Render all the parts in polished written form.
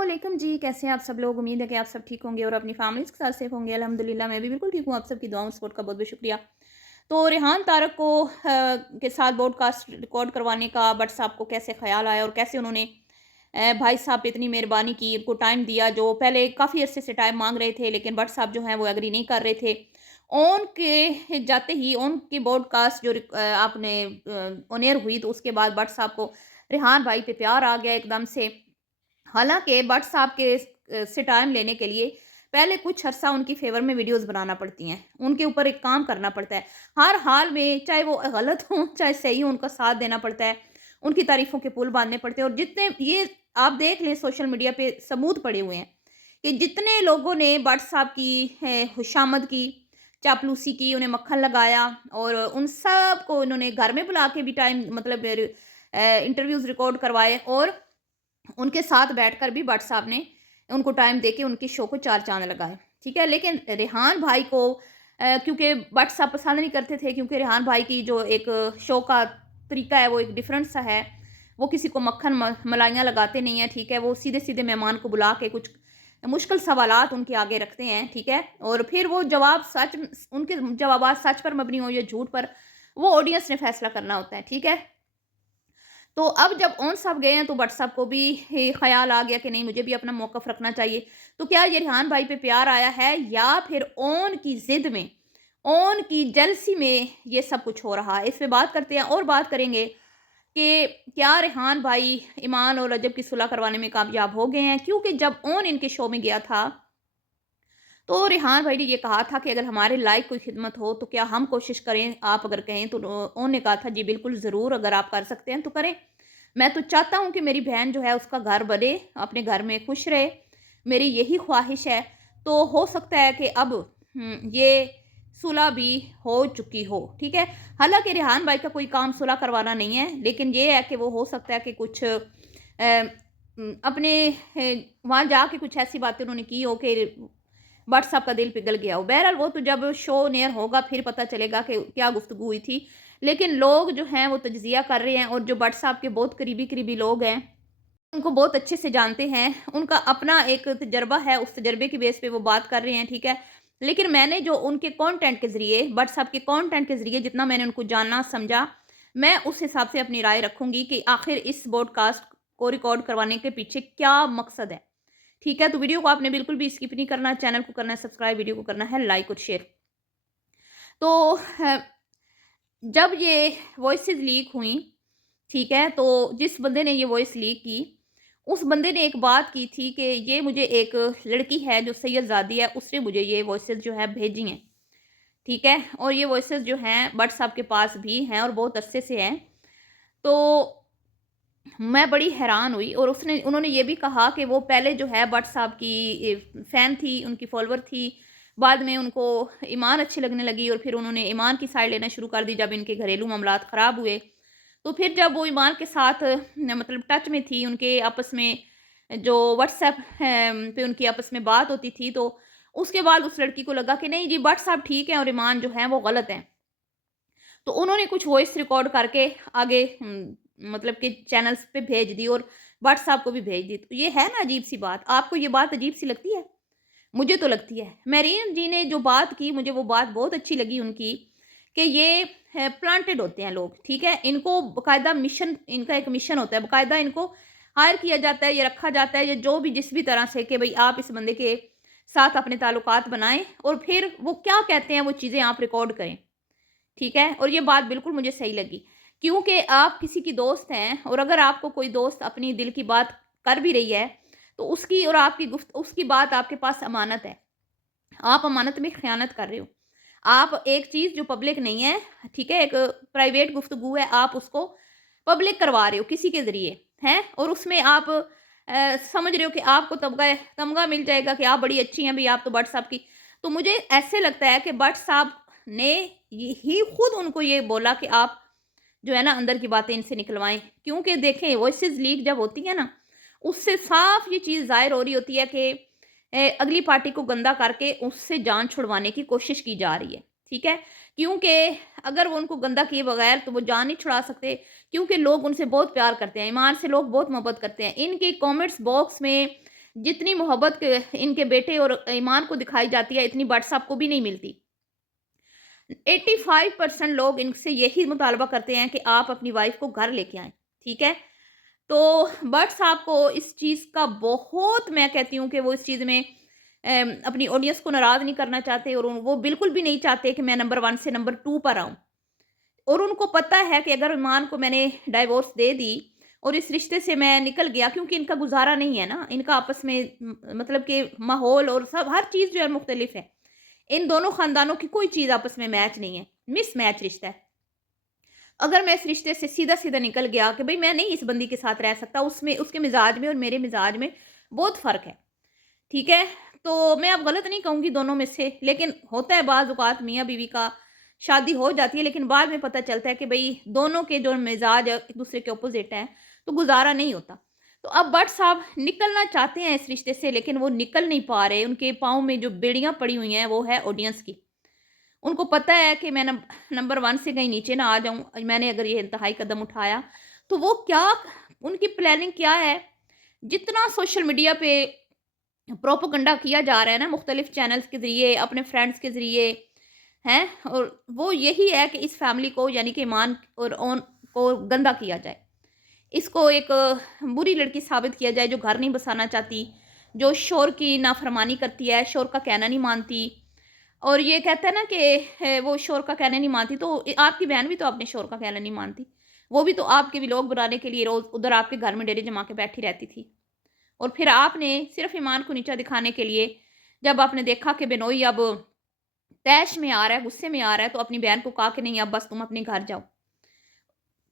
अस्सलामुअलैकुम जी, कैसे हैं आप सब लोग। उम्मीद है कि आप सब ठीक होंगे और अपनी फैमिलीज़ के साथ सेफ होंगे। अल्हम्दुलिल्लाह मैं भी बिल्कुल ठीक हूँ। आप सबकी दुआओं सपोर्ट का बहुत बहुत शुक्रिया। तो रेहान तारक को के साथ पॉडकास्ट रिकॉर्ड करवाने का बट साहब को कैसे ख़्याल आया और कैसे उन्होंने भाई साहब पे इतनी मेहरबानी की, उनको टाइम दिया जो पहले काफ़ी अरसे से टाइम मांग रहे थे, लेकिन बट साहब जो हैं वो एग्री नहीं कर रहे थे। ऑन के जाते ही ऑन की पॉडकास्ट जो आपने ऑन एयर हुई, तो उसके बाद बट साहब को रेहान भाई पे प्यार आ गया एकदम से। हालाँकि भट्ट साहब के से टाइम लेने के लिए पहले कुछ अरसा उनकी फ़ेवर में वीडियोज़ बनाना पड़ती हैं। उनके ऊपर एक काम करना पड़ता है। हर हाल में चाहे वो गलत हो, चाहे सही हो, उनका साथ देना पड़ता है। उनकी तारीफ़ों के पुल बाँधने पड़ते हैं और जितने ये आप देख लें सोशल मीडिया पे सबूत पड़े हुए हैं कि जितने लोगों ने भट्ट साहब की खुशामद की, चापलूसी की, उन्हें मक्खन लगाया और उन सब को उन्होंने घर में बुला के भी टाइम मतलब इंटरव्यूज़ रिकॉर्ड करवाए और उनके साथ बैठकर भी भट्ट साहब ने उनको टाइम देके उनके शो को 4 चाँद लगाए, ठीक है? लेकिन रेहान भाई को क्योंकि भट्ट साहब पसंद नहीं करते थे, क्योंकि रेहान भाई की जो एक शो का तरीका है वो एक डिफरेंट सा है। वो किसी को मक्खन मलाइयाँ लगाते नहीं हैं, ठीक है? वो सीधे-सीधे मेहमान को बुला के कुछ मुश्किल सवालात उनके आगे रखते हैं, ठीक है? और फिर वो जवाब सच उनके जवाबात सच पर मबनी हो या झूठ पर, वो ऑडियंस ने फैसला करना होता है, ठीक है? तो अब जब ओन साहब गए हैं तो भट्ट साहब को भी ख़्याल आ गया कि नहीं, मुझे भी अपना मौक़िफ़ रखना चाहिए। तो क्या ये रेहान भाई पे प्यार आया है या फिर ओन की ज़िद में, ओन की जेलसी में ये सब कुछ हो रहा है? इस पे बात करते हैं और बात करेंगे कि क्या रेहान भाई ईमान और रजब की सुलह करवाने में कामयाब हो गए हैं? क्योंकि जब ओन इनके शो में गया था, तो रेहान भाई ने ये कहा था कि अगर हमारे लायक कोई खिदमत हो तो क्या हम कोशिश करें, आप अगर कहें तो। ओन ने कहा था जी बिल्कुल ज़रूर, अगर आप कर सकते हैं तो करें। मैं तो चाहता हूँ कि मेरी बहन जो है उसका घर बने, अपने घर में खुश रहे, मेरी यही ख्वाहिश है। तो हो सकता है कि अब ये सुलह भी हो चुकी हो, ठीक है। हालांकि रेहान भाई का कोई काम सुलह करवाना नहीं है, लेकिन ये है कि वो हो सकता है कि कुछ अपने वहाँ जाके कुछ ऐसी बातें उन्होंने की हो कि भट्ट साहब का दिल पिघल गया हो। बहरहाल वो तो जब शो नेयर होगा फिर पता चलेगा कि क्या गुफ्तगू हुई थी। लेकिन लोग जो हैं वो तज्ज़िया कर रहे हैं और जो भट्ट साहब के बहुत करीबी लोग हैं, उनको बहुत अच्छे से जानते हैं। उनका अपना एक तजर्बा है, उस तजर्बे की बेस पे वो बात कर रहे हैं, ठीक है। लेकिन मैंने जो उनके कंटेंट के ज़रिए, भट्ट साहब के कंटेंट के ज़रिए जितना मैंने उनको जाना, समझा, मैं उस हिसाब से अपनी राय रखूँगी कि आखिर इस पॉडकास्ट को रिकॉर्ड करवाने के पीछे क्या मकसद है, ठीक है। तो वीडियो को आपने बिल्कुल भी स्किप नहीं करना, चैनल को करना है सब्सक्राइब, वीडियो को करना है लाइक और शेयर। तो जब ये वॉइसेस लीक हुई, ठीक है, तो जिस बंदे ने ये वॉइस लीक की, उस बंदे ने एक बात की थी कि ये मुझे एक लड़की है जो सैयद ज़ादी है, उसने मुझे ये वॉइसेस जो है भेजी हैं, ठीक है। और ये वॉइसेस जो हैं भट्ट साहब के पास भी हैं और बहुत अरसे से हैं। तो मैं बड़ी हैरान हुई और उन्होंने ये भी कहा कि वो पहले जो है भट्ट साहब की फ़ैन थी, उनकी फॉलोवर थी। बाद में उनको ईमान अच्छी लगने लगी और फिर उन्होंने ईमान की साइड लेना शुरू कर दी जब इनके घरेलू मामलात ख़राब हुए। तो फिर जब वो ईमान के साथ मतलब टच में थी, उनके आपस में जो व्हाट्सएप पे उनकी आपस में बात होती थी, तो उसके बाद उस लड़की को लगा कि नहीं जी, भट्ट साहब ठीक हैं और ईमान जो हैं वो गलत हैं। तो उन्होंने कुछ वॉइस रिकॉर्ड करके आगे मतलब कि चैनल्स पे भेज दी और भट्ट साहब को भी भेज दी। तो ये है ना अजीब-सी बात। आपको ये बात अजीब-सी लगती है? मुझे तो लगती है। मेरीन जी ने जो बात की, मुझे वो बात बहुत अच्छी लगी उनकी कि ये प्लांटेड होते हैं लोग, ठीक है? इनको बाकायदा मिशन, इनका एक मिशन होता है, बाकायदा इनको हायर किया जाता है या रखा जाता है या जो भी जिस भी तरह से कि भई आप इस बंदे के साथ अपने ताल्लुकात बनाएँ और फिर वो क्या कहते हैं वो चीज़ें आप रिकॉर्ड करें। ठीक है? और ये बात बिल्कुल मुझे सही लगी, क्योंकि आप किसी की दोस्त हैं और अगर आपको कोई दोस्त अपनी दिल की बात कर भी रही है, तो उसकी और आपकी उसकी बात आपके पास अमानत है। आप अमानत में ख़यानत कर रहे हो। आप एक चीज़ जो पब्लिक नहीं है, ठीक है? एक प्राइवेट गुफ्तगू है, आप उसको पब्लिक करवा रहे हो किसी के ज़रिए, हैं? और उसमें आप समझ रहे हो कि आपको तमगा मिल जाएगा कि आप बड़ी अच्छी हैं भई, आप तो भट्ट साहब की। तो मुझे ऐसे लगता है कि भट्ट साहब ने ही खुद उनको ये बोला कि आप जो है ना अंदर की बातें इनसे निकलवाएँ। क्योंकि देखें वॉइसेज़ लीक जब होती है ना, उससे साफ ये चीज़ ज़ाहिर हो रही होती है कि अगली पार्टी को गंदा करके उससे जान छुड़वाने की कोशिश की जा रही है, ठीक है? क्योंकि अगर वो उनको गंदा किए बगैर तो वो जान नहीं छुड़ा सकते, क्योंकि लोग उनसे बहुत प्यार करते हैं, ईमान से लोग बहुत मोहब्बत करते हैं। इनके कमेंट्स बॉक्स में जितनी मोहब्बत के इनके बेटे और ईमान को दिखाई जाती है, इतनी भट्ट साहब को भी नहीं मिलती। 85% लोग इनसे यही मुतालबा करते हैं कि आप अपनी वाइफ को घर लेके आएँ, ठीक है? तो भट्ट साहब को इस चीज़ का बहुत, मैं कहती हूँ कि वो इस चीज़ में अपनी ऑडियंस को नाराज़ नहीं करना चाहते, और वो बिल्कुल भी नहीं चाहते कि मैं नंबर 1 से नंबर 2 पर आऊँ। और उनको पता है कि अगर ईमान को मैंने डाइवोर्स दे दी और इस रिश्ते से मैं निकल गया, क्योंकि इनका गुज़ारा नहीं है ना, इनका आपस में मतलब कि माहौल और सब हर चीज़ जो है मुख्तलिफ है। इन दोनों ख़ानदानों की कोई चीज़ आपस में मैच नहीं है, मिसमैच रिश्ता है। अगर मैं इस रिश्ते से सीधा-सीधा निकल गया कि भई मैं नहीं इस बंदी के साथ रह सकता, उसमें उसके मिज़ाज में और मेरे मिज़ाज में बहुत फ़र्क है, ठीक है? तो मैं अब गलत नहीं कहूँगी दोनों में से, लेकिन होता है बाज़ औक़ात मियाँ-बीवी का शादी हो जाती है, लेकिन बाद में पता चलता है कि भई दोनों के जो मिज़ाज एक-दूसरे के ऑपोज़िट हैं, तो गुज़ारा नहीं होता। तो अब भट्ट साहब निकलना चाहते हैं इस रिश्ते से, लेकिन वो निकल नहीं पा रहे। उनके पाँव में जो बेड़ियाँ पड़ी हुई हैं, वो है ऑडियंस की। उनको पता है कि मैं नंबर 1 से कहीं नीचे ना आ जाऊँ, मैंने अगर ये इंतहाई कदम उठाया, तो वो क्या, उनकी प्लानिंग क्या है? जितना सोशल मीडिया पे प्रोपेगेंडा किया जा रहा है ना, मुख्तलिफ चैनल्स के ज़रिए, अपने फ्रेंड्स के ज़रिए, हैं? और वो यही है कि इस फैमिली को, यानी कि ईमान और ओन को गंदा किया जाए। इसको एक बुरी लड़की साबित किया जाए, जो घर नहीं बसाना चाहती, जो शौहर की नाफ़रमानी करती है, शौहर का कहना नहीं मानती। और ये कहता है ना कि वो शौहर का कहना नहीं मानती, तो आपकी बहन भी तो अपने शौहर का कहना नहीं मानती। वो भी तो आपके व्लॉग बनाने के लिए रोज़ उधर आपके घर में डेरे जमा के बैठी रहती थी। और फिर आपने सिर्फ़ ईमान को नीचा दिखाने के लिए, जब आपने देखा कि बिनोई अब तैश में आ रहा है, गुस्से में आ रहा है, तो अपनी बहन को कहा कि नहीं, अब बस तुम अपने घर जाओ,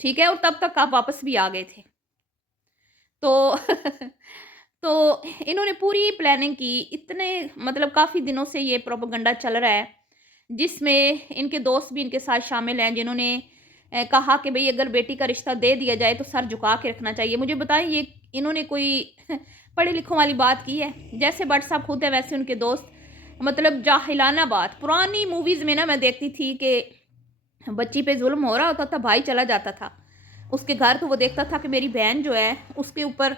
ठीक है? और तब तक आप वापस भी आ गए थे। तो तो इन्होंने पूरी प्लानिंग की, इतने मतलब काफ़ी दिनों से ये प्रोपेगेंडा चल रहा है, जिसमें इनके दोस्त भी इनके साथ शामिल हैं, जिन्होंने कहा कि भई अगर बेटी का रिश्ता दे दिया जाए तो सर झुका के रखना चाहिए। मुझे बताएँ, ये इन्होंने कोई पढ़े लिखों वाली बात की है? जैसे भट्ट साहब खुद है, वैसे उनके दोस्त, मतलब जाहिलाना बात। पुरानी मूवीज़ में ना मैं देखती थी कि बच्ची पे ज़ुल्म हो रहा होता था, भाई चला जाता था उसके घर, तो वो देखता था कि मेरी बहन जो है उसके ऊपर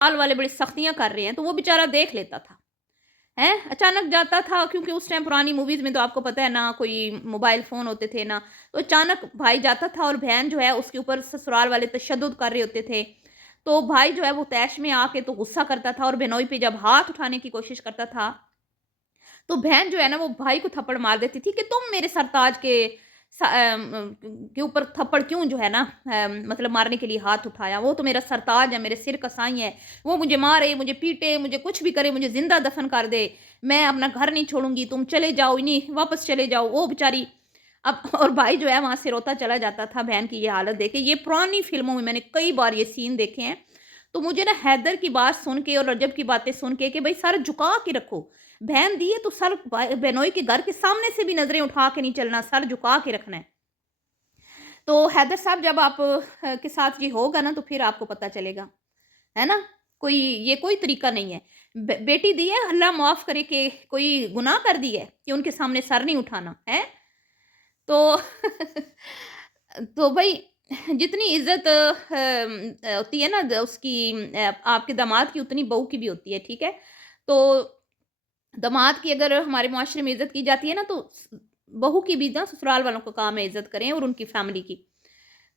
ससुराल वाले बड़ी सख्तियाँ कर रहे हैं, तो वो बेचारा देख लेता था, हैं? अचानक जाता था, क्योंकि उस टाइम पुरानी मूवीज़ में तो आपको पता है ना, कोई मोबाइल फ़ोन होते थे ना, तो अचानक भाई जाता था और बहन जो है उसके ऊपर ससुराल वाले तशद्दुद कर रहे होते थे। तो भाई जो है वो तैश में आके तो गुस्सा करता था, और बहनोई पे जब हाथ उठाने की कोशिश करता था, तो बहन जो है ना वो भाई को थप्पड़ मार देती थी कि तुम मेरे सरताज के ऊपर थप्पड़ क्यों जो है ना, मतलब मारने के लिए हाथ उठाया, वो तो मेरा सरताज है, मेरे सिर का साईं है, वो मुझे मारे, मुझे पीटे, मुझे कुछ भी करे, मुझे जिंदा दफन कर दे, मैं अपना घर नहीं छोड़ूंगी, तुम चले जाओ, इन्हीं वापस चले जाओ। वो बेचारी अब और भाई जो है वहां से रोता चला जाता था बहन की ये हालत देख के। ये पुरानी फिल्मों में मैंने कई बार ये सीन देखे हैं। तो मुझे ना हैदर की बात सुन के और रजब की बातें सुन के कि भाई सर झुका के रखो, बहन दी है तो सर बहनोई के घर के सामने से भी नजरें उठा के नहीं चलना, सर झुका के रखना है। तो हैदर साहब, जब आप के साथ ये होगा ना, तो फिर आपको पता चलेगा, है ना? कोई ये कोई तरीका नहीं है। बेटी दी है, अल्लाह माफ करे, कि कोई गुनाह कर दी है कि उनके सामने सर नहीं उठाना है। तो तो भाई जितनी इज्जत होती है ना उसकी, आपके दामाद की, उतनी बहू की भी होती है, ठीक है? तो दामाद की अगर हमारे मुआशरे में इज़्ज़त की जाती है ना, तो बहू की भी ना ससुराल वालों का काम है इज़्ज़त करें, और उनकी फैमिली की।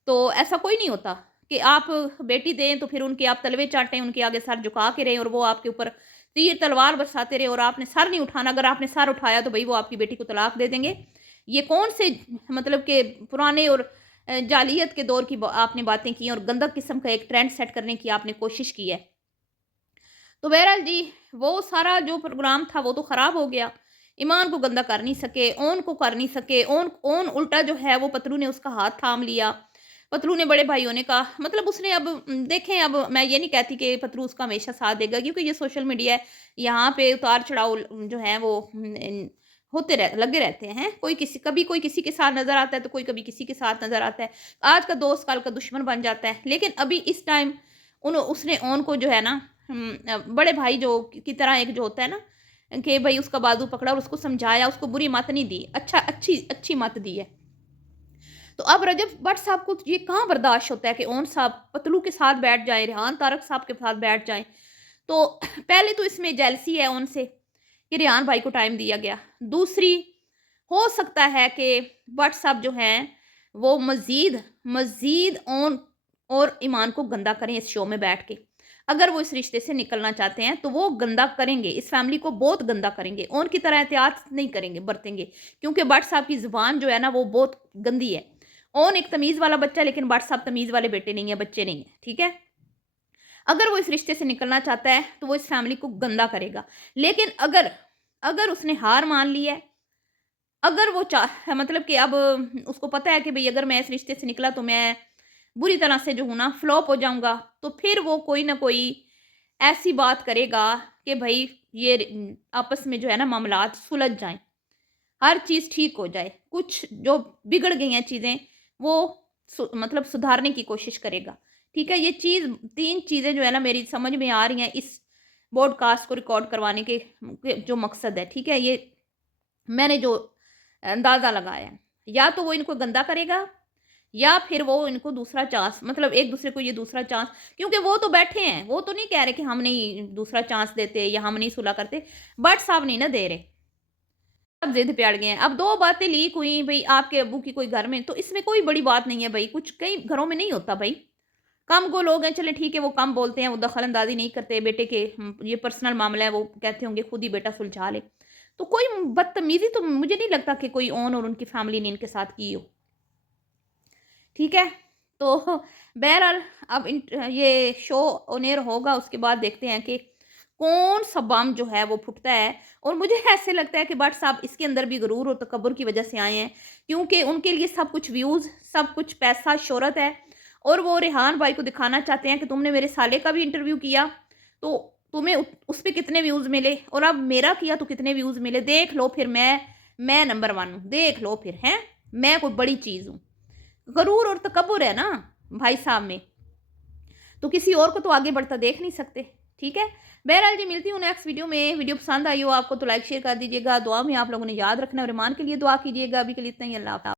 तो ऐसा कोई नहीं होता कि आप बेटी दें तो फिर उनके आप तलवे चाटें, उनके आगे सर झुका के रहें, और वो आपके ऊपर तीर तलवार बरसाते रहे, और आपने सर नहीं उठाना। अगर आपने सर उठाया तो भई वो आपकी बेटी को तलाक दे देंगे। ये कौन से मतलब के पुराने और जालियत के दौर की आपने बातें की, और गंदा किस्म का एक ट्रेंड सेट करने की आपने कोशिश की है। तो बहरहाल जी, वो सारा जो प्रोग्राम था वो तो ख़राब हो गया। ईमान को गंदा कर नहीं सके, ओन को कर नहीं सके, ओन ओन उल्टा जो है वो पतलू ने उसका हाथ थाम लिया। पतलू ने बड़े भाइयों ने कहा, मतलब उसने अब देखें, अब मैं ये नहीं कहती कि पतलू उसका हमेशा साथ देगा, क्योंकि ये सोशल मीडिया है, यहाँ पे उतार-चढ़ाव जो हैं वो होते लगे रहते हैं। कोई किसी कभी कोई किसी के साथ नज़र आता है, तो कोई कभी किसी के साथ नज़र आता है। आज का दोस्त कल का दुश्मन बन जाता है। लेकिन अभी इस टाइम उसने ओन को जो है ना, बड़े भाई जो की तरह एक जो होता है ना, कि भई उसका बाजू पकड़ा और उसको समझाया, उसको बुरी मत नहीं दी, अच्छी अच्छी मत दी है। तो अब रजब भट्ट साहब को ये कहाँ बर्दाश्त होता है कि ओन साहब पतलू के साथ बैठ जाएँ, रेहान तारक साहब के साथ बैठ जाएँ। तो पहले तो इसमें जेलसी है उनसे कि रेहान भाई को टाइम दिया गया। दूसरी, हो सकता है कि व्हाट्सएप जो हैं वो मज़ीद मज़ीद ओन और ईमान को गंदा करें इस शो में बैठ के। अगर वो इस रिश्ते से निकलना चाहते हैं तो वो गंदा करेंगे, इस फैमिली को बहुत गंदा करेंगे। ओन की तरह एहतियात नहीं करेंगे, बरतेंगे, क्योंकि भट्ट साहब की ज़ुबान जो है ना वो बहुत गंदी है। ओन एक तमीज़ वाला बच्चा है, लेकिन भट्ट साहब तमीज़ वाले बेटे नहीं है, बच्चे नहीं है, ठीक है। अगर वो इस रिश्ते से निकलना चाहता है तो वो इस फैमिली को गंदा करेगा। लेकिन अगर अगर उसने हार मान ली है, अगर वो मतलब कि अब उसको पता है कि भाई अगर मैं इस रिश्ते से निकला तो मैं बुरी तरह से जो हूँ ना फ्लॉप हो जाऊँगा, तो फिर वो कोई ना कोई ऐसी बात करेगा कि भाई ये आपस में जो है ना मामलात सुलझ जाएँ, हर चीज़ ठीक हो जाए। कुछ जो बिगड़ गई हैं चीज़ें वो मतलब सुधारने की कोशिश करेगा, ठीक है। ये चीज़ 3 चीज़ें जो है ना मेरी समझ में आ रही हैं इस पॉडकास्ट को रिकॉर्ड करवाने के जो मकसद है, ठीक है। ये मैंने जो अंदाज़ा लगाया है, या तो वो इनको गंदा करेगा या फिर वो इनको दूसरा चांस, मतलब एक दूसरे को ये दूसरा चांस, क्योंकि वो तो बैठे हैं, वो तो नहीं कह रहे कि हम नहीं दूसरा चांस देते या हम नहीं सुलह करते। बट साहब नहीं ना दे रहे, अब जिद पे अड़ गए हैं। अब 2 बातें लीक हुई भई आपके अब्बू की कोई घर में, तो इसमें कोई बड़ी बात नहीं है भई, कुछ कई घरों में नहीं होता भई। कम को लोग हैं, चले ठीक है, वो कम बोलते हैं, वो दखल-अंदाज़ी नहीं करते बेटे के, ये पर्सनल मामला है, वो कहते होंगे खुद ही बेटा सुलझा ले। तो कोई बदतमीज़ी तो मुझे नहीं लगता कि कोई और उनकी फैमिली ने इनके साथ की हो, ठीक है? तो बहरहाल अब ये शो ऑन एयर होगा, उसके बाद देखते हैं कि कौन-सा बम जो है वो फूटता है। और मुझे ऐसे लगता है कि भट्ट साहब इसके अंदर भी गुरूर और तकब्बुर की वजह से आए हैं, क्योंकि उनके लिए सब कुछ व्यूज़, सब कुछ पैसा, शोहरत है। और वो रेहान भाई को दिखाना चाहते हैं कि तुमने मेरे साले का भी इंटरव्यू किया, तो तुम्हें उस पे कितने व्यूज़ मिले, और अब मेरा किया तो कितने व्यूज़ मिले, देख लो फिर मैं नंबर 1 हूँ, देख लो फिर, हैं? मैं कोई बड़ी चीज़ हूँ। गरूर और तकब्बुर है ना भाई साहब में, तो किसी और को तो आगे बढ़ता देख नहीं सकते, ठीक है। बहरहाल जी, मिलती हूँ नेक्स्ट वीडियो में। वीडियो पसंद आई हो आपको तो लाइक शेयर कर दीजिएगा, दुआ में आप लोगों ने याद रखना और ईमान के लिए दुआ कीजिएगा। अभी के लिए इतना ही, अल्लाह हाफ़िज़।